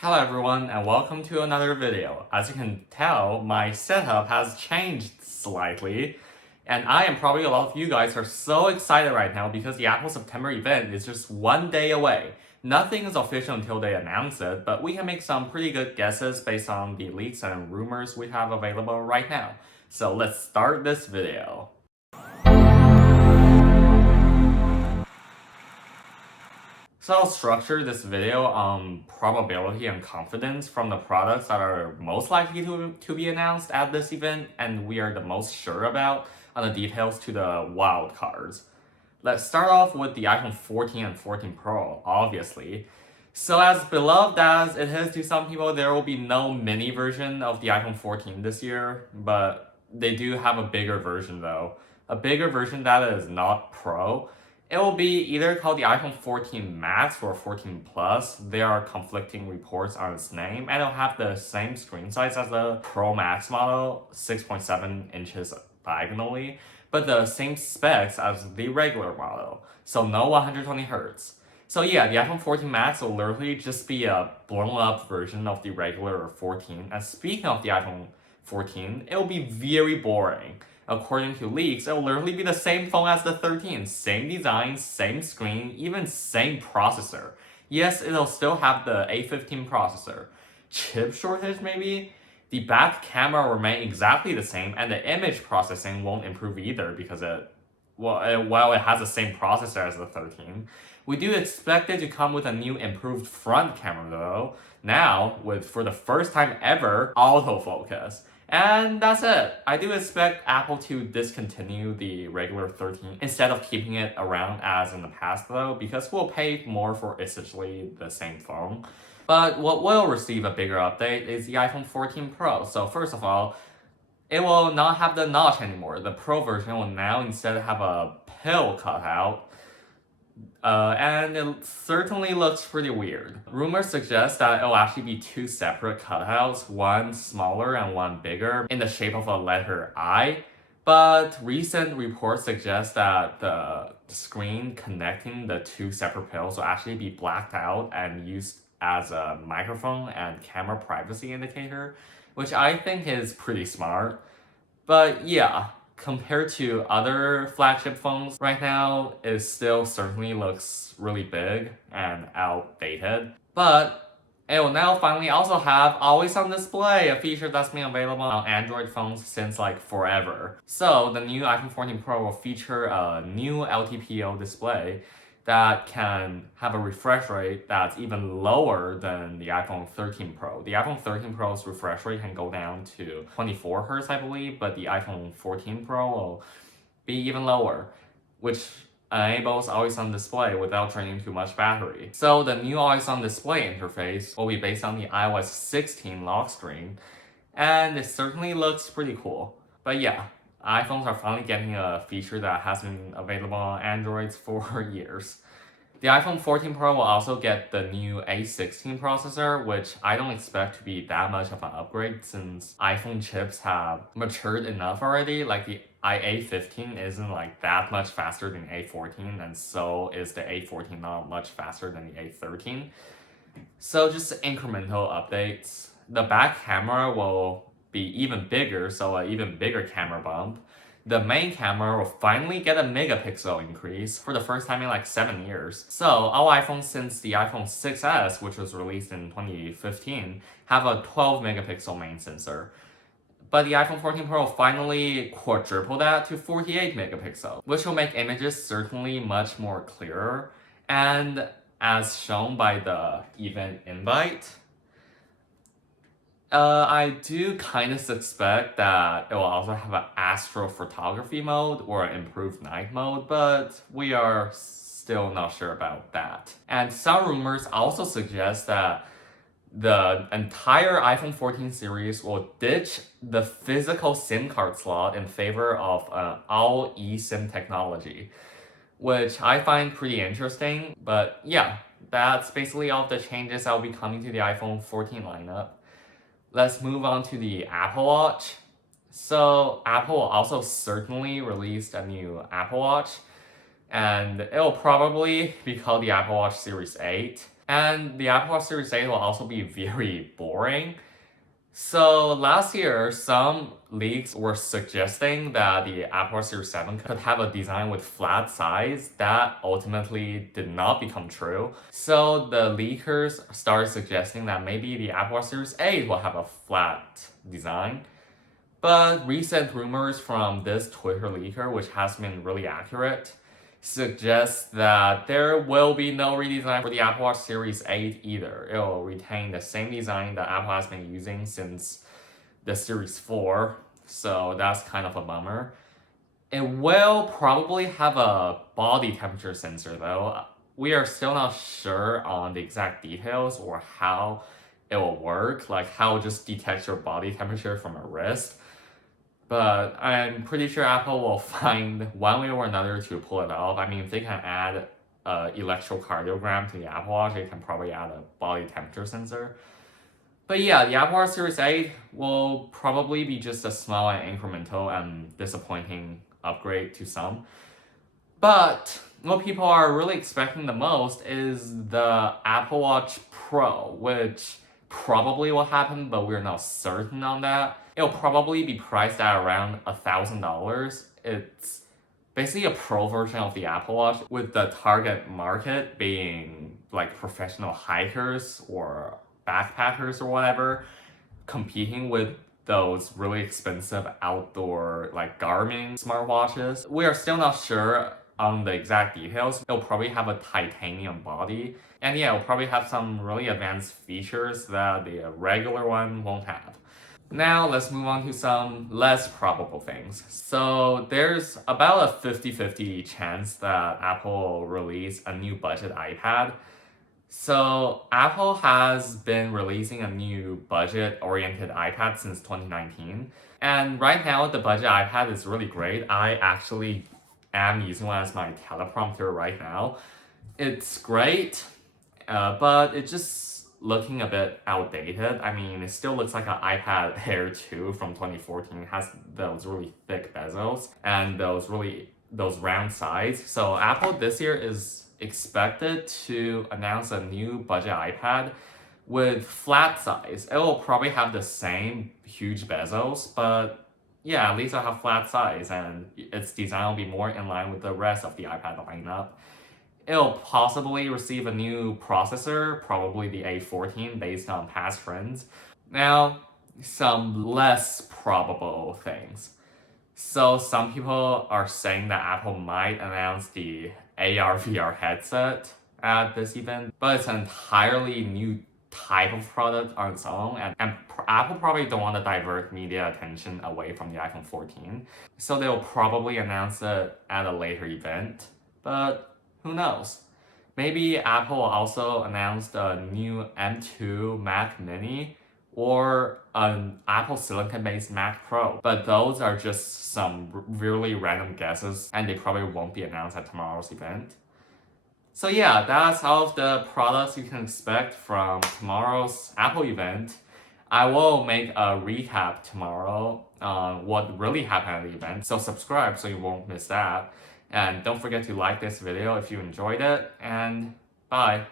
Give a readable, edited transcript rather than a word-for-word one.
Hello everyone and welcome to another video. As you can tell, my setup has changed slightly, and I am probably a lot of you guys are so excited right now because the Apple September event is just one day away. Nothing is official until they announce it, but we can make some pretty good guesses based on the leaks and rumors we have available right now. So let's start this video. So I'll structure this video on probability and confidence from the products that are most likely to be announced at this event and we are the most sure about on the details to the wild cards. Let's start off with the iPhone 14 and 14 Pro, obviously. So as beloved as it is to some people, there will be no mini version of the iPhone 14 this year, but they do have a bigger version though. A bigger version that is not Pro. It will be either called the iPhone 14 Max or 14 Plus. There are conflicting reports on its name, and it'll have the same screen size as the Pro Max model, 6.7 inches diagonally, but the same specs as the regular model, so no 120Hz. So yeah, the iPhone 14 Max will literally just be a blown up version of the regular 14. And speaking of the iPhone 14, it will be very boring. According to leaks, it will literally be the same phone as the 13, same design, same screen, even same processor. Yes, it'll still have the A15 processor. Chip shortage maybe? The back camera will remain exactly the same, and the image processing won't improve either because while it has the same processor as the 13. We do expect it to come with a new improved front camera though, now with, for the first time ever, autofocus. And that's it. I do expect Apple to discontinue the regular 13 instead of keeping it around as in the past though, because we'll pay more for essentially the same phone. But what will receive a bigger update is the iPhone 14 Pro. So first of all, it will not have the notch anymore. The Pro version will now instead have a pill cutout. And it certainly looks pretty weird. Rumors suggest that it'll actually be two separate cutouts, one smaller and one bigger, in the shape of a letter I. But recent reports suggest that the screen connecting the two separate pills will actually be blacked out and used as a microphone and camera privacy indicator, which I think is pretty smart. But yeah, compared to other flagship phones right now, it still certainly looks really big and outdated. But it will now finally also have always on display, a feature that's been available on Android phones since like forever. So the new iPhone 14 Pro will feature a new LTPO display that can have a refresh rate that's even lower than the iPhone 13 Pro. The iPhone 13 Pro's refresh rate can go down to 24 Hz, I believe, but the iPhone 14 Pro will be even lower, which enables always on display without draining too much battery. So the new always on display interface will be based on the iOS 16 lock screen, and it certainly looks pretty cool. But yeah, iPhones are finally getting a feature that has been available on Androids for years. The iPhone 14 Pro will also get the new A16 processor, which I don't expect to be that much of an upgrade since iPhone chips have matured enough already. Like the A15 isn't like that much faster than A14, and so is the A14 not much faster than the A13. So just incremental updates. The back camera will be even bigger, so an even bigger camera bump. The main camera will finally get a megapixel increase for the first time in like 7 years. So all iPhones since the iPhone 6s, which was released in 2015, have a 12 megapixel main sensor. But the iPhone 14 Pro will finally quadruple that to 48 megapixel, which will make images certainly much more clearer. And as shown by the event invite, I do kind of suspect that it will also have an astrophotography mode or an improved night mode, but we are still not sure about that. And some rumors also suggest that the entire iPhone 14 series will ditch the physical SIM card slot in favor of all eSIM technology, which I find pretty interesting. But yeah, that's basically all the changes that will be coming to the iPhone 14 lineup. Let's move on to the Apple Watch. So Apple will also certainly release a new Apple Watch, and it will probably be called the Apple Watch Series 8. And the Apple Watch Series 8 will also be very boring. So last year, some leaks were suggesting that the Apple Watch Series 7 could have a design with flat sides. That ultimately did not become true. So the leakers started suggesting that maybe the Apple Watch Series 8 will have a flat design. But recent rumors from this Twitter leaker, which has been really accurate, suggests that there will be no redesign for the Apple Watch Series 8 either. It will retain the same design that Apple has been using since the Series 4, so that's kind of a bummer. It will probably have a body temperature sensor though. We are still not sure on the exact details or how it will work, like how it just detects your body temperature from a wrist. But I'm pretty sure Apple will find one way or another to pull it off. I mean, if they can add an electrocardiogram to the Apple Watch, they can probably add a body temperature sensor. But yeah, the Apple Watch Series 8 will probably be just a small and incremental and disappointing upgrade to some. But what people are really expecting the most is the Apple Watch Pro, which probably will happen, but we're not certain on that. It'll probably be priced at around $1,000. It's basically a pro version of the Apple Watch, with the target market being like professional hikers or backpackers or whatever, competing with those really expensive outdoor like Garmin smartwatches. We are still not sure on the exact details. It'll probably have a titanium body, and yeah, it'll probably have some really advanced features that the regular one won't have. Now let's move on to some less probable things. So there's about a 50-50 chance that Apple will release a new budget iPad. So Apple has been releasing a new budget-oriented iPad since 2019. And right now the budget iPad is really great. I actually am using one as my teleprompter right now. It's great, but it's just looking a bit outdated. I mean, it still looks like an iPad Air 2 from 2014. It has those really thick bezels and those round sides. So Apple this year is expected to announce a new budget iPad with flat size. It will probably have the same huge bezels, but yeah, at least it'll have flat size and its design will be more in line with the rest of the iPad lineup. It'll possibly receive a new processor, probably the A14, based on past trends. Now, some less probable things. So some people are saying that Apple might announce the AR VR headset at this event, but it's an entirely new type of product on its own, and Apple probably don't want to divert media attention away from the iPhone 14. So they'll probably announce it at a later event, but who knows? Maybe Apple will also announce the new M2 Mac Mini or an Apple Silicon-based Mac Pro. But those are just some really random guesses, and they probably won't be announced at tomorrow's event. So yeah, that's all of the products you can expect from tomorrow's Apple event. I will make a recap tomorrow on what really happened at the event, so subscribe so you won't miss that. And don't forget to like this video if you enjoyed it, and bye!